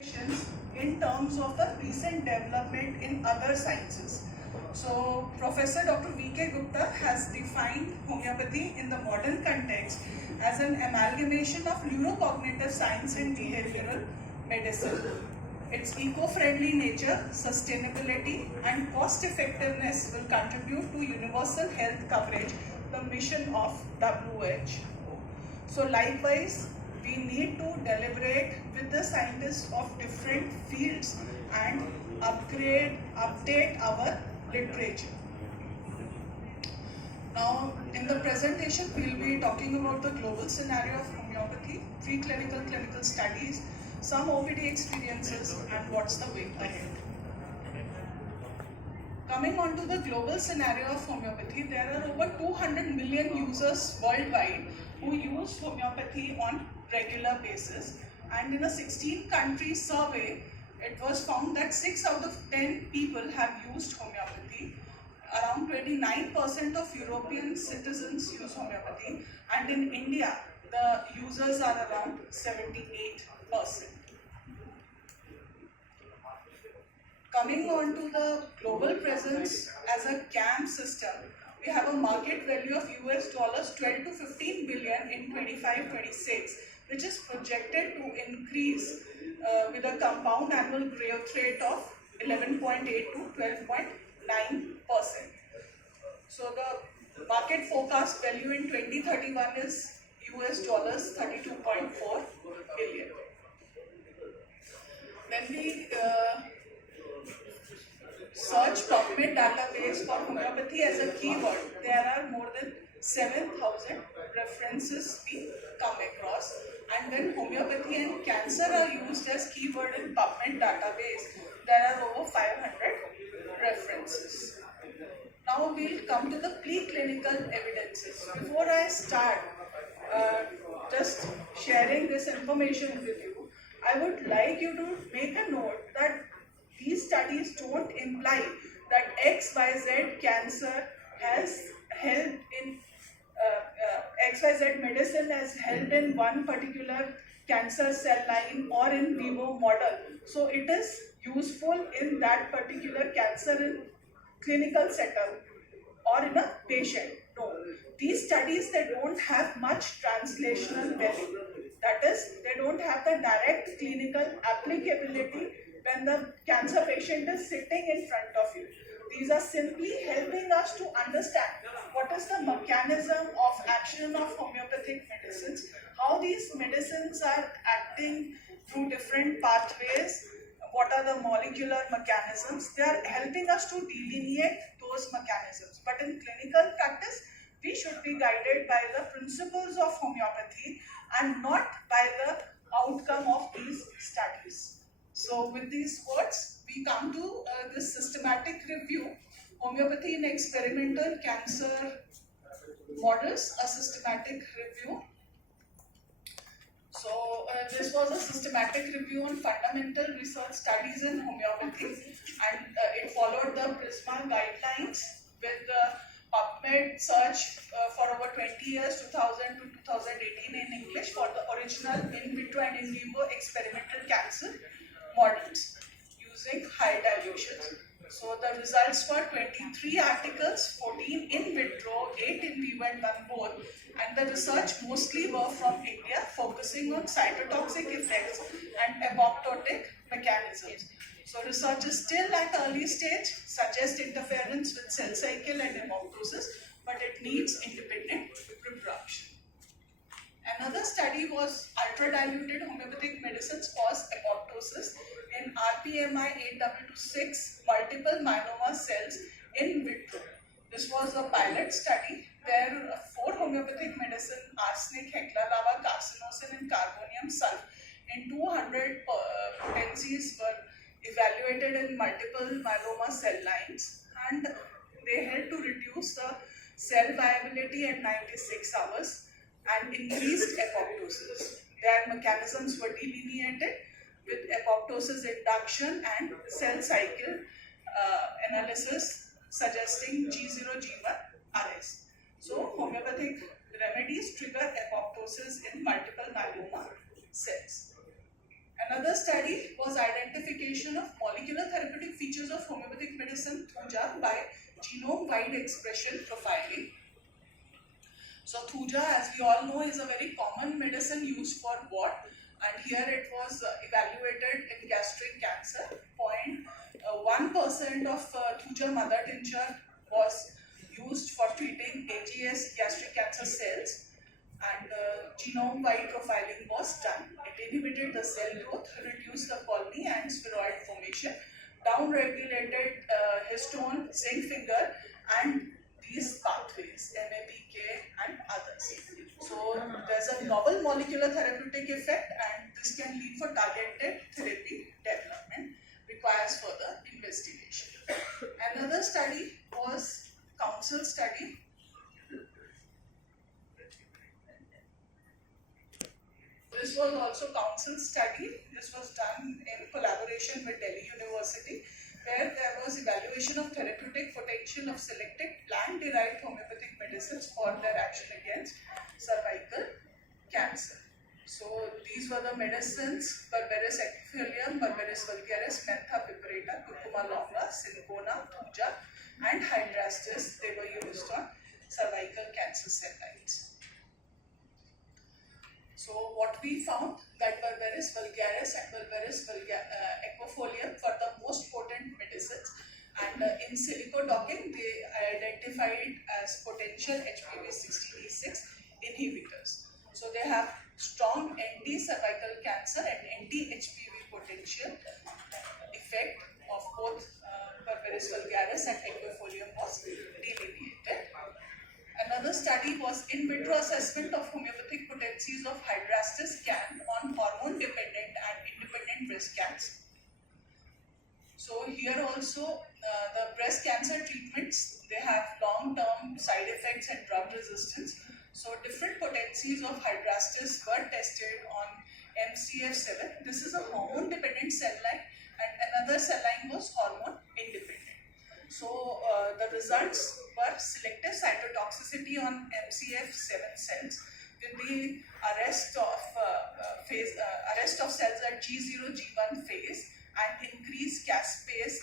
in terms of the recent development in other sciences. So, Professor Dr. V.K. Gupta has defined homeopathy in the modern context as an amalgamation of neurocognitive science and behavioral medicine. Its eco-friendly nature, sustainability, and cost-effectiveness will contribute to universal health coverage, the mission of WHO. So, likewise, we need to deliberate with the scientists of different fields and update our literature. Now, in the presentation, we will be talking about the global scenario of homeopathy, preclinical, clinical studies, some OPD experiences, and what's the way ahead. Coming on to the global scenario of homeopathy, there are over 200 million users worldwide who use homeopathy on regular basis, and in a 16 country survey, it was found that 6 out of 10 people have used homeopathy. Around 29% of European citizens use homeopathy, and in India, the users are around 78%. Coming on to the global presence as a CAM system, we have a market value of US dollars 12 to 15 billion in 25-26, which is projected to increase with a compound annual growth rate of 11.8 to 12.9%. So the market forecast value in 2031 is US dollars 32.4 billion. When we search PubMed database for homeopathy as a keyword, there are more than 7,000 references we come across, and when homeopathy and cancer are used as keyword in PubMed database, there are over 500 references. Now we'll come to the preclinical evidences. Before I start just sharing this information with you, I would like you to make a note that these studies don't imply that XYZ cancer has helped in XYZ medicine has helped in one particular cancer cell line or in vivo model. So it is useful in that particular cancer in clinical setup or in a patient. No. These studies, they don't have much translational value. That is, they don't have the direct clinical applicability when the cancer patient is sitting in front of you. These are simply helping us to understand what is the mechanism of action of homeopathic medicines, how these medicines are acting through different pathways, what are the molecular mechanisms. They are helping us to delineate those mechanisms. But in clinical practice, we should be guided by the principles of homeopathy and not by the outcome of these studies. So with these words, we come to this systematic review, homeopathy in experimental cancer models, a systematic review. So this was a systematic review on fundamental research studies in homeopathy, and it followed the PRISMA guidelines with PubMed search for over 20 years, 2000 to 2018 in English, for the original in vitro and in vivo experimental cancer models using high dilutions. So the results were 23 articles, 14 in vitro, 8 in vivo and 1 both, and the research mostly were from India, focusing on cytotoxic effects and apoptotic mechanisms. So research is still at early stage, suggests interference with cell cycle and apoptosis, but it needs independent reproduction. Another study was ultra-diluted homeopathic medicines cause apoptosis in RPMI 822 multiple myeloma cells in vitro. This was a pilot study where 4 homeopathic medicine, arsenic, hecla lava, carcinosin and carbonium sulf in 200 potencies were evaluated in multiple myeloma cell lines, and they helped to reduce the cell viability at 96 hours and increased apoptosis. Their mechanisms were delineated with apoptosis induction and cell cycle analysis suggesting G0, G1 arrest. So homeopathic remedies trigger apoptosis in multiple myeloma cells. Another study was identification of molecular therapeutic features of homeopathic medicine Thuja by genome-wide expression profiling. So Thuja, as we all know, is a very common medicine used for what? And here it was evaluated in gastric cancer. 0.1% of Thuja mother tincture was used for treating AGS gastric cancer cells, and genome-wide profiling was done. It inhibited the cell growth, reduced the colony and spheroid formation, down-regulated histone, zinc finger, and these pathways, MAPK and others. So there's a novel molecular therapeutic effect, and this can lead for targeted therapy development, requires further investigation. Another study was council study. This was also council study. This was done in collaboration with Delhi University, where there was evaluation of therapeutic potential of selected plant-derived homeopathic medicines for their action against cervical cancer. So these were the medicines: Berberis equifolium, Berberis vulgaris, Mentha piperita, Curcuma longa, Cinchona, Thuja, and Hydrastis. They were used on cervical cancer cell lines. So what we found, that Berberis vulgaris and Berberis equifolium were the most potent medicines, and in silico docking they identified as potential HPV16E6 inhibitors. So they have strong anti-cervical cancer and anti-HPV potential effect of both Berberis vulgaris and equifolium was delineated. Another study was in vitro assessment of homeopathic potencies of Hydrastis can on hormone-dependent and independent breast cancer. So here also the breast cancer treatments, they have long-term side effects and drug resistance. So different potencies of Hydrastis were tested on MCF7. This is a hormone-dependent cell line, and another cell line was hormone-independent. So the results were selective cytotoxicity on MCF7 cells with the arrest of cells at G0, G1 phase, and increased caspase